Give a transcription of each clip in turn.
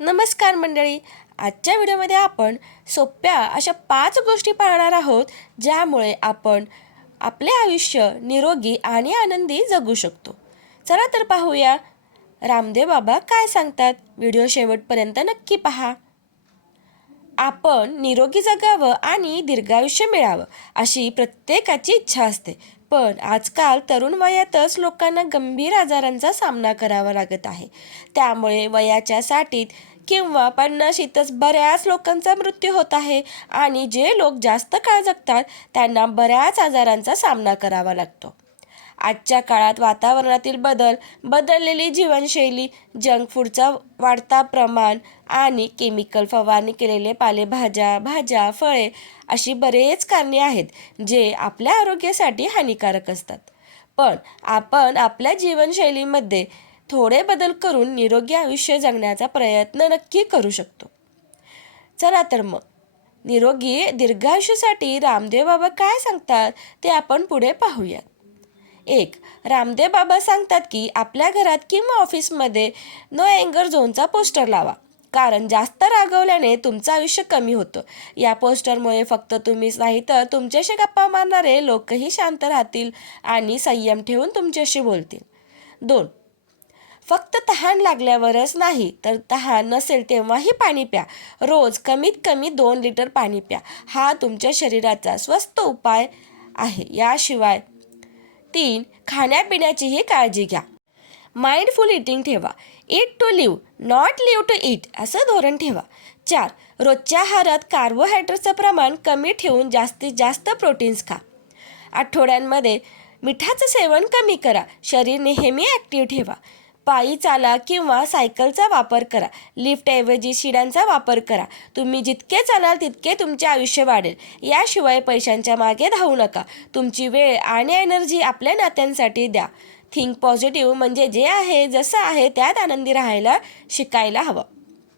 नमस्कार मंडळी. आजच्या व्हिडिओमध्ये आपण सोप्या अशा 5 गोष्टी पाहणार आहोत ज्यामुळे आपण आपले आयुष्य निरोगी आणि आनंदी जगू शकतो. चला तर पाहूया रामदेव बाबा काय सांगतात. व्हिडिओ शेवटपर्यंत नक्की पहा. आपण निरोगी जगावं आणि दीर्घायुष्य मिळावं अशी प्रत्येकाची इच्छा असते. पण आजकाल तरुण वयातच लोकांना गंभीर आजारांचा सामना करावा लागत आहे. त्यामुळे वयाच्या 60त किंवा 50शीतच बऱ्याच लोकांचा मृत्यू होत आहे आणि जे लोक जास्त काळ जगतात त्यांना बऱ्याच आजारांचा सामना करावा लागतो. आजच्या काळात वातावरणातील बदललेली जीवनशैली, जंक फूडचा वाढता प्रमाण आणि केमिकल फवारणी केलेले पालेभाज्या, भाज्या, फळे अशी बरेच कारणे आहेत जे आपल्या आरोग्यासाठी हानिकारक असतात. पण आपण आपल्या जीवनशैलीमध्ये थोडे बदल करून निरोगी आयुष्य जगण्याचा प्रयत्न नक्की करू शकतो. चला तर मग निरोगी दीर्घायुष्यासाठी रामदेव बाबा काय सांगतात ते आपण पुढे पाहूया. 1. रामदेव बाबा सांगतात की आपल्या घरात किंवा ऑफिसमध्ये नो एंगर झोनचा पोस्टर लावा. कारण जास्त रागवल्याने तुमचं आयुष्य कमी होतं. या पोस्टरमुळे फक्त तुम्हीच नाही तर तुमच्याशी गप्पा मारणारे लोकही शांत राहतील आणि संयम ठेवून तुमच्याशी बोलतील. 2. फक्त तहान लागल्यावरच नाही तर तहान नसेल तेव्हाही पाणी प्या. रोज कमीत कमी 2 लिटर पाणी प्या. हा तुमच्या शरीराचा स्वस्त उपाय आहे. याशिवाय 3. खाण्यापिण्याचीही काळजी घ्या. माइंडफुल ईटिंग ठेवा. Eat to live, not live to eat असं धोरण ठेवा. 4. रोजच्या आहारात कार्बोहायड्रेटचं प्रमाण कमी ठेवून जास्तीत जास्त प्रोटीन्स खा. आठवड्यांमध्ये मिठाचं सेवन कमी करा. शरीर नेहमी ॲक्टिव्ह ठेवा. पायी चाला किंवा सायकलचा वापर करा. लिफ्टऐवजी शिड्यांचा वापर करा. तुम्ही जितके चालाल तितके तुमचे आयुष्य वाढेल. याशिवाय पैशांच्या मागे धावू नका. तुमची वेळ आणि एनर्जी आपल्या नात्यांसाठी द्या. थिंक पॉझिटिव्ह म्हणजे जे आहे जसं आहे त्यात आनंदी राहायला शिकायला हवं.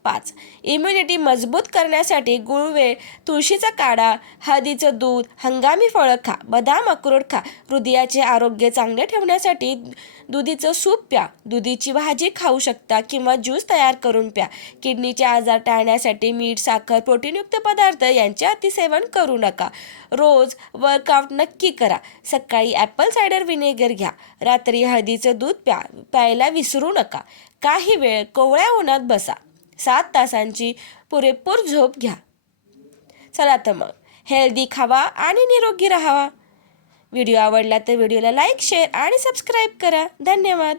5. इम्युनिटी मजबूत करण्यासाठी गुळवेल, तुळशीचा काढा, हळदीचं दूध, हंगामी फळं खा, बदाम, अक्रोड खा. हृदयाचे आरोग्य चांगले ठेवण्यासाठी दुधीचं सूप प्या. दुधीची भाजी खाऊ शकता किंवा ज्यूस तयार करून प्या. किडनीचे आजार टाळण्यासाठी मीठ, साखर, प्रोटीनयुक्त पदार्थ यांचे अतिसेवन करू नका. रोज वर्कआउट नक्की करा. सकाळी ॲपल सायडर व्हिनेगर घ्या. रात्री हळदीचं दूध प्यायला विसरू नका. काही वेळ कोवळ्या उन्हात बसा. 7 तासांची पुरेपूर झोप घ्या. चला तर मग हेल्दी खावा आणि निरोगी राहावा. व्हिडिओ आवडला तर व्हिडिओला लाईक, शेअर आणि सबस्क्राईब करा. धन्यवाद.